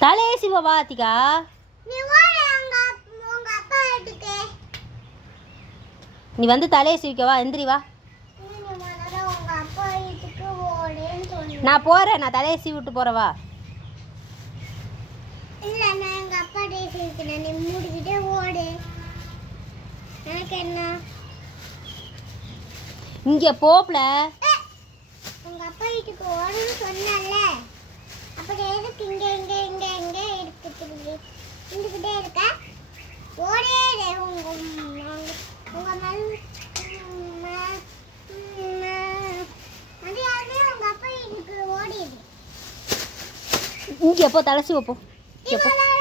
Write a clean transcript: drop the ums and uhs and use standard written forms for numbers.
தலையை சிவ வாத்திகா நீ வந்து தலையை சிவிக்கவா எந்திரி வா நான் போறேன் நான் தலையை சீவி விட்டு போறவா இல்ல நான் எங்க அப்பா டேசிக்கிறேன் நீ மூடிக்கிட்டே ஓடு எனக்கு என்ன இங்க போப்ல உங்க அப்பா வீட்டுக்கு ஓடுன்னு சொன்னல அப்படி எதுக்கு இங்க இங்க இங்க இங்க இருக்குது இருந்துகிட்டே இருக்க ஓடே உங்க உங்க அது உங்க அப்பா வீட்டுக்கு ஓடிடு இங்க போ தலைசி வைப்போம் இவ்வளவு